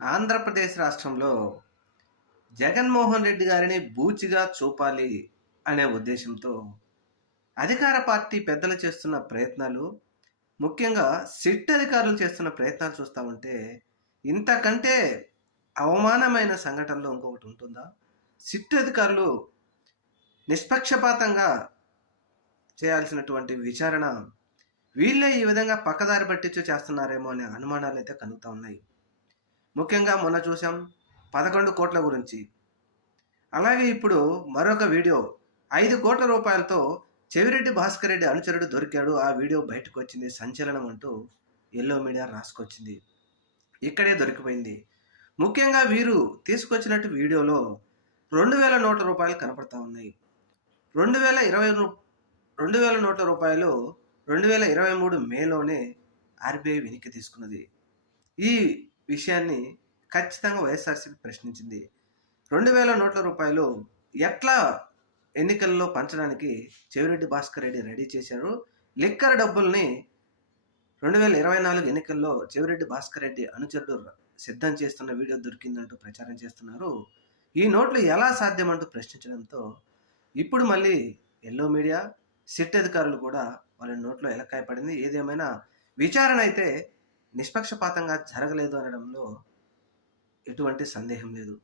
ఆంధ్రప్రదేశ్ రాష్ట్రంలో జగన్మోహన్ రెడ్డి గారిని బూచిగా చూపాలి అనే ఉద్దేశంతో అధికార పార్టీ పెద్దలు చేస్తున్న ప్రయత్నాలు, ముఖ్యంగా సిట్ అధికారులు చేస్తున్న ప్రయత్నాలు చూస్తా ఉంటే, ఇంతకంటే అవమానమైన సంఘటనలు ఇంకొకటి ఉంటుందా? సిట్ అధికారులు నిష్పక్షపాతంగా చేయాల్సినటువంటి విచారణ వీళ్ళే ఈ విధంగా పక్కదారి పట్టించి చేస్తున్నారేమో అనే అనుమానాలైతే కలుగుతా ఉన్నాయి. ముఖ్యంగా మొన్న చూసాం 11 కోట్ల గురించి. అలాగే ఇప్పుడు మరొక వీడియో 5 కోట్ల రూపాయలతో చెవిరెడ్డి భాస్కర్ రెడ్డి అనుచరుడు దొరికాడు. ఆ వీడియో బయటకొచ్చింది. సంచలనం అంటూ యెల్లో మీడియా రాసుకొచ్చింది. ఇక్కడే దొరికిపోయింది. ముఖ్యంగా వీరు తీసుకొచ్చినట్టు వీడియోలో 2000 నోట్ల రూపాయలు కనపడతా ఉన్నాయి. 2020 నోట్ల రూపాయలు 2023 మేలోనే ఆర్బీఐ వెనక్కి తీసుకున్నది. ఈ విషయాన్ని ఖచ్చితంగా వైఎస్ఆర్సీపీ ప్రశ్నించింది. 2000 నోట్ల రూపాయలు ఎట్లా ఎన్నికల్లో పంచడానికి చెవిరెడ్డి భాస్కర్ రెడ్డి రెడీ చేశారు? లిక్కర్ డబ్బుల్ని 2024 ఎన్నికల్లో చెవిరెడ్డి భాస్కర్ రెడ్డి అనుచరుడు సిద్ధం చేస్తున్న వీడియో దొరికిందంటూ ప్రచారం చేస్తున్నారు. ఈ నోట్లు ఎలా సాధ్యమంటూ ప్రశ్నించడంతో ఇప్పుడు మళ్ళీ యెల్లో మీడియా, సిట్ అధికారులు కూడా వాళ్ళ నోట్లో ఎలక్కాయ పడింది. ఏదేమైనా విచారణ అయితే నిష్పక్షపాతంగా జరగలేదు అనడంలో ఎటువంటి సందేహం లేదు.